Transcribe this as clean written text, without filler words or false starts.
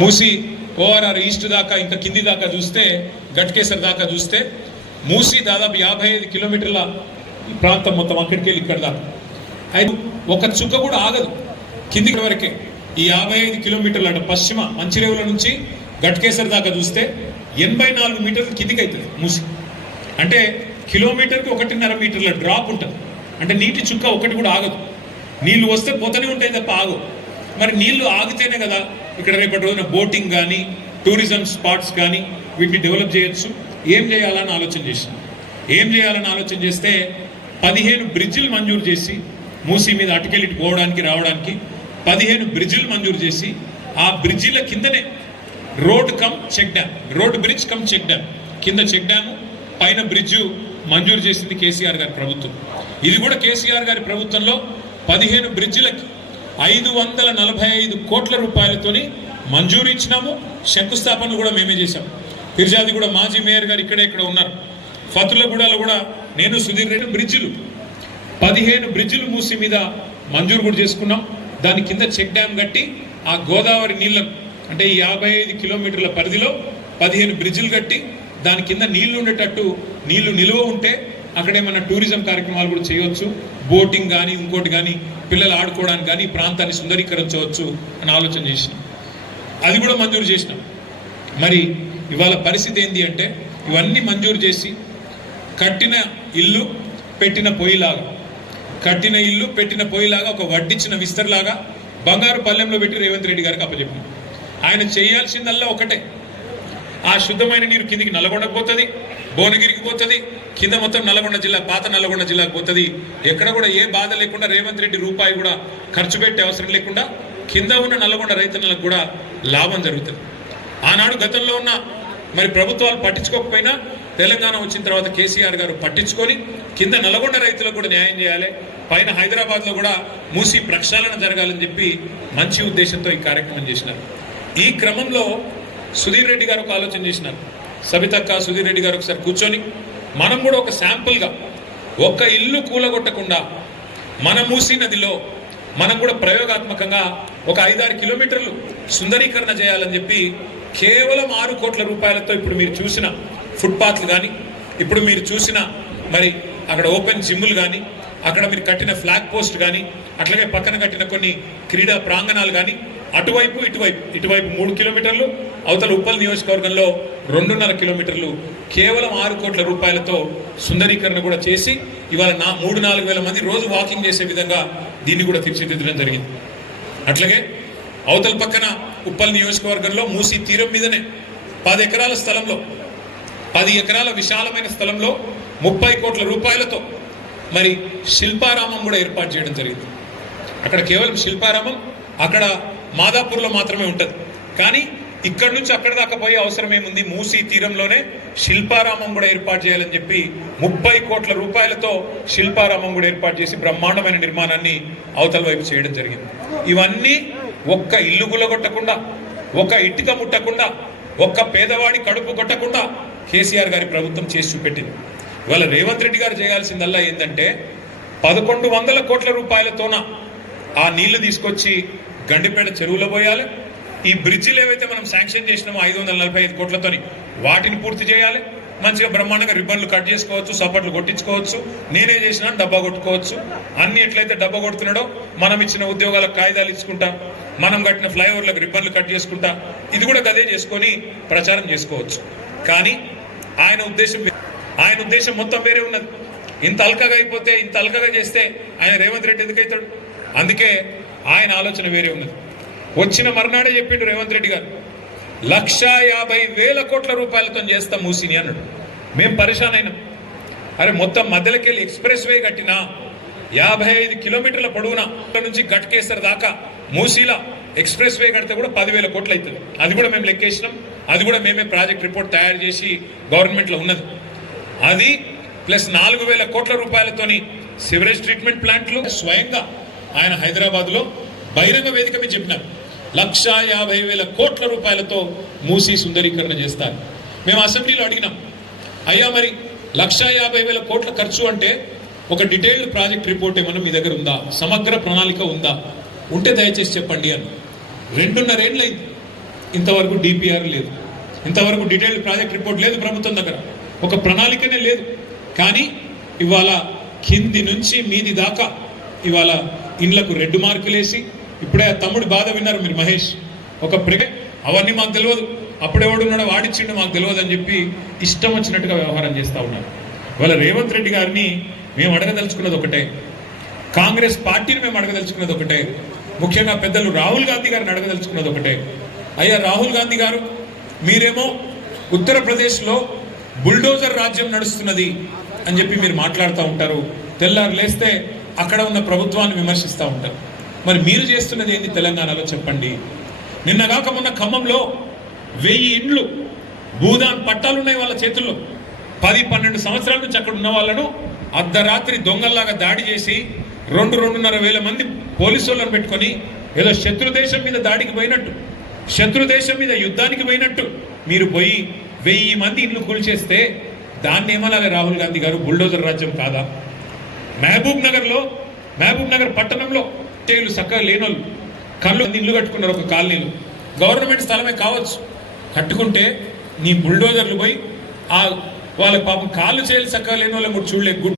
మూసి ORR east దాకా ఇంకా కింది దాకా చూస్తే గట్కేసర్ దాకా చూస్తే మూసి దాదాపు 55 కిలోమీటర్ల ప్రాంతం మొత్తం అక్కడికి వెళ్ళి ఇక్కడ దాకా అయితే ఒక చుక్క కూడా ఆగదు కిందికి వరకే ఈ 55 కిలోమీటర్లు అంటే పశ్చిమ మంచిరేవుల నుంచి గట్కేసర్ దాకా చూస్తే 84 మీటర్లు కిందికి అవుతుంది మూసి అంటే కిలోమీటర్కి 1.5 మీటర్ల డ్రాప్ ఉంటుంది అంటే నీటి చుక్క ఒకటి కూడా ఆగదు నీళ్లు వస్తే పోతూనే ఉంటాయి తప్ప ఆగవు మరి నీళ్లు ఆగితేనే కదా ఇక్కడ రేపటి రోజున బోటింగ్ కానీ టూరిజం స్పాట్స్ కానీ వీటిని డెవలప్ చేయొచ్చు ఏం చేయాలని ఆలోచన చేస్తే 15 బ్రిడ్జిలు మంజూరు చేసి మూసీ మీద అటుకెళ్ళి పోవడానికి రావడానికి 15 బ్రిడ్జిలు మంజూరు చేసి ఆ బ్రిడ్జిల కిందనే road bridge cum check dam కింద చెక్ డ్యాము పైన బ్రిడ్జు మంజూరు చేసింది కేసీఆర్ గారి ప్రభుత్వం. ఇది కూడా కేసీఆర్ గారి ప్రభుత్వంలో 15 బ్రిడ్జిలకి 545 కోట్ల రూపాయలతోని మంజూరు ఇచ్చినాము. శంకుస్థాపనలు కూడా మేమే చేశాం. ఫిర్జాది కూడా మాజీ మేయర్ గారు ఇక్కడ ఉన్నారు. ఫతులగూడలో కూడా నేను సుధీర్ రెడ్డి బ్రిడ్జిలు 15 బ్రిడ్జిలు మూసి మీద మంజూరు కూడా చేసుకున్నాం. దాని కింద చెక్ డ్యామ్ కట్టి ఆ గోదావరి నీళ్ళను అంటే ఈ 55 కిలోమీటర్ల పరిధిలో 15 బ్రిడ్జిలు కట్టి దాని కింద నీళ్లు ఉండేటట్టు నీళ్లు నిలువ ఉంటే అక్కడ ఏమైనా టూరిజం కార్యక్రమాలు కూడా చేయవచ్చు. బోటింగ్ కానీ ఇంకోటి కానీ పిల్లలు ఆడుకోవడానికి కానీ ప్రాంతాన్ని సుందరీకరించవచ్చు అని ఆలోచన చేసినాం. అది కూడా మంజూరు చేసినాం. మరి ఇవాళ పరిస్థితి ఏంటి అంటే ఇవన్నీ మంజూరు చేసి కట్టిన ఇల్లు పెట్టిన పొయ్యిలాగా ఒక వడ్డిచ్చిన విస్తర్లాగా బంగారు పల్లెంలో పెట్టి రేవంత్ రెడ్డి గారికి అప్పచెప్పాం. ఆయన చేయాల్సిందల్లా ఒకటే, ఆ శుద్ధమైన నీరు కిందికి నల్గొండకు పోతుంది, భువనగిరికి పోతుంది, కింద మొత్తం నల్గొండ జిల్లా పాత నల్గొండ జిల్లాకు పోతుంది. ఎక్కడ కూడా ఏ బాధ లేకుండా రేవంత్ రెడ్డి రూపాయి కూడా ఖర్చు పెట్టే అవసరం లేకుండా కింద ఉన్న నల్గొండ రైతన్నలకు కూడా లాభం జరుగుతుంది. ఆనాడు గతంలో ఉన్న మరి ప్రభుత్వాలు పట్టించుకోకపోయినా తెలంగాణ వచ్చిన తర్వాత కేసీఆర్ గారు పట్టించుకొని కింద నల్గొండ రైతులకు కూడా న్యాయం చేయాలి, పైన హైదరాబాద్లో కూడా మూసి ప్రక్షాళన జరగాలని చెప్పి మంచి ఉద్దేశంతో ఈ కార్యక్రమం చేసినారు. ఈ క్రమంలో సుధీర్ రెడ్డి గారు ఒక ఆలోచన చేసినారు. సబితక్క సుధీర్ రెడ్డి గారు ఒకసారి కూర్చొని మనం కూడా ఒక శాంపుల్గా ఒక్క ఇల్లు కూలగొట్టకుండా మన మూసీ నదిలో మనం కూడా ప్రయోగాత్మకంగా ఒక 5-6 కిలోమీటర్లు సుందరీకరణ చేయాలని చెప్పి కేవలం 6 కోట్ల రూపాయలతో ఇప్పుడు మీరు చూసిన ఫుట్పాత్లు కానీ ఇప్పుడు మీరు చూసిన మరి అక్కడ ఓపెన్ జిమ్లు కానీ అక్కడ మీరు కట్టిన ఫ్లాగ్ పోస్ట్ కానీ అట్లాగే పక్కన కట్టిన కొన్ని క్రీడా ప్రాంగణాలు కానీ అటువైపు ఇటువైపు 3 కిలోమీటర్లు అవతల ఉప్పల్ నియోజకవర్గంలో 2.5 కిలోమీటర్లు కేవలం 6 కోట్ల రూపాయలతో సుందరీకరణ కూడా చేసి ఇవాళ 3-4 వేల మంది రోజు వాకింగ్ చేసే విధంగా దీన్ని కూడా తీర్చిదిద్దడం జరిగింది. అట్లాగే అవతల పక్కన ఉప్పల్ నియోజకవర్గంలో మూసీ తీరం మీదనే 10 ఎకరాల స్థలంలో 10 ఎకరాల విశాలమైన స్థలంలో 30 కోట్ల రూపాయలతో మరి శిల్పారామం కూడా ఏర్పాటు చేయడం జరిగింది. అక్కడ కేవలం శిల్పారామం అక్కడ మాదాపూర్లో మాత్రమే ఉంటుంది. కానీ ఇక్కడ నుంచి అక్కడ దాకా పోయే అవసరం ఏముంది, మూసీ తీరంలోనే శిల్పారామం కూడా ఏర్పాటు చేయాలని చెప్పి 30 కోట్ల రూపాయలతో శిల్పారామం కూడా ఏర్పాటు చేసి బ్రహ్మాండమైన నిర్మాణాన్ని అవతల వైపు చేయడం జరిగింది. ఇవన్నీ ఒక్క ఇల్లు గుల్లగొట్టకుండా, ఒక్క ఇటుక ముట్టకుండా, ఒక్క పేదవాడి కడుపు కొట్టకుండా కేసీఆర్ గారి ప్రభుత్వం చేసి చూపెట్టింది. ఇవాళ రేవంత్ రెడ్డి గారు చేయాల్సిందల్లా ఏంటంటే 1100 కోట్ల రూపాయలతోన ఆ నీళ్లు తీసుకొచ్చి గండిపేట చెరువులో పోయాలి. ఈ బ్రిడ్జిలు ఏవైతే మనం శాంక్షన్ చేసినామో 545 కోట్లతోని వాటిని పూర్తి చేయాలి. మంచిగా బ్రహ్మాండంగా రిబ్బన్లు కట్ చేసుకోవచ్చు, సపోర్ట్లు కొట్టించుకోవచ్చు, నేనే చేసినా డబ్బా కొట్టుకోవచ్చు. అన్ని ఎట్లయితే డబ్బా కొడుతున్నాడో మనం ఇచ్చిన ఉద్యోగాలకు కాగితాలు ఇచ్చుకుంటా, మనం కట్టిన ఫ్లైఓవర్లకు రిబ్బన్లు కట్ చేసుకుంటా, ఇది కూడా గదే చేసుకొని ప్రచారం చేసుకోవచ్చు. కానీ ఆయన ఉద్దేశం మొత్తం వేరే ఉన్నది. ఇంత అల్కగా అయిపోతే, ఇంత అల్కగా చేస్తే ఆయన రేవంత్ రెడ్డి ఎందుకైతాడు? అందుకే ఆయన ఆలోచన వేరే ఉన్నది. వచ్చిన మర్నాడే చెప్పిండు రేవంత్ రెడ్డి గారు 1,50,000 కోట్ల రూపాయలతో చేస్తాం మూసిని అన్నాడు. మేము పరిశాన్ అయినాం. అరే మొత్తం మధ్యలోకి వెళ్ళి ఎక్స్ప్రెస్ వే కట్టినా 55 కిలోమీటర్ల పొడవునా నుంచి గట్కేసర్ దాకా మూసీలా ఎక్స్ప్రెస్ వే కడితే కూడా 10,000 కోట్లు అవుతుంది. అది కూడా మేము లెక్కేసినాం. అది కూడా మేమే ప్రాజెక్ట్ రిపోర్ట్ తయారు చేసి గవర్నమెంట్లో ఉన్నది. అది ప్లస్ 4,000 కోట్ల రూపాయలతోని సివరేజ్ ట్రీట్మెంట్ ప్లాంట్లు స్వయంగా ఆయన హైదరాబాద్లో బహిరంగ వేదిక మీద చెప్పినారు 1,50,000 కోట్ల రూపాయలతో మూసీ సుందరీకరణ చేస్తారు. మేము అసెంబ్లీలో అడిగినాం, అయ్యా మరి 1,50,000 కోట్ల ఖర్చు అంటే ఒక డీటెయిల్డ్ ప్రాజెక్ట్ రిపోర్ట్ ఏమన్నా మీ దగ్గర ఉందా, సమగ్ర ప్రణాళిక ఉందా, ఉంటే దయచేసి చెప్పండి అని. 2.5 ఏళ్ళు అయింది. ఇంతవరకు డిపిఆర్ లేదు, ఇంతవరకు డీటెయిల్డ్ ప్రాజెక్ట్ రిపోర్ట్ లేదు ప్రభుత్వం దగ్గర, ఒక ప్రణాళికనే లేదు. కానీ ఇవాళ కింది నుంచి మీది దాకా ఇవాళ ఇండ్లకు రెడ్ మార్కులేసి, ఇప్పుడే తమ్ముడు బాధ విన్నారు మీరు మహేష్, ఒక అవన్నీ మాకు తెలియదు, అప్పుడెవడున్నాడో వాడిచ్చిండు మాకు తెలియదు అని చెప్పి ఇష్టం వచ్చినట్టుగా వ్యవహారం చేస్తూ ఉన్నారు. ఇవాళ రేవంత్ రెడ్డి గారిని మేము అడగదలుచుకున్నది ఒకటే, కాంగ్రెస్ పార్టీని మేము అడగదలుచుకున్నది ఒకటే, ముఖ్యంగా పెద్దలు రాహుల్ గాంధీ గారిని అడగదలుచుకున్నది ఒకటే. అయ్యా రాహుల్ గాంధీ గారు, మీరేమో ఉత్తరప్రదేశ్లో బుల్డోజర్ రాజ్యం నడుస్తున్నది అని చెప్పి మీరు మాట్లాడుతూ ఉంటారు, తెల్లారు లేస్తే అక్కడ ఉన్న ప్రభుత్వాన్ని విమర్శిస్తూ ఉంటారు. మరి మీరు చేస్తున్నది ఏంది తెలంగాణలో చెప్పండి. నిన్నగాక మొన్న ఖమ్మంలో 1000 ఇండ్లు భూదాన్ పట్టాలు ఉన్నాయి వాళ్ళ చేతుల్లో. 10-12 సంవత్సరాల నుంచి అక్కడ ఉన్న వాళ్ళను అర్ధరాత్రి దొంగల్లాగా దాడి చేసి 2-2.5 వేల మంది పోలీసు వాళ్ళని పెట్టుకొని ఏదో శత్రు దేశం మీద దాడికి పోయినట్టు, శత్రు దేశం మీద యుద్ధానికి పోయినట్టు మీరు పోయి 1000 మంది ఇండ్లు కూల్చేస్తే దాన్ని ఏమనాలి రాహుల్ గాంధీ గారు? బుల్డోజర్ రాజ్యం కాదా? మహబూబ్ నగర్ పట్టణంలో తేలు చక్కగా లేనోళ్ళు కళ్ళు ఇల్లు కట్టుకున్నారు ఒక కాలనీలో, గవర్నమెంట్ స్థలమే కావచ్చు, కట్టుకుంటే నీ బుల్డోజర్లు పోయి వాళ్ళ పాపం కాళ్ళు చేయాలి చక్కగా లేని వాళ్ళని కూడా చూడలేదు.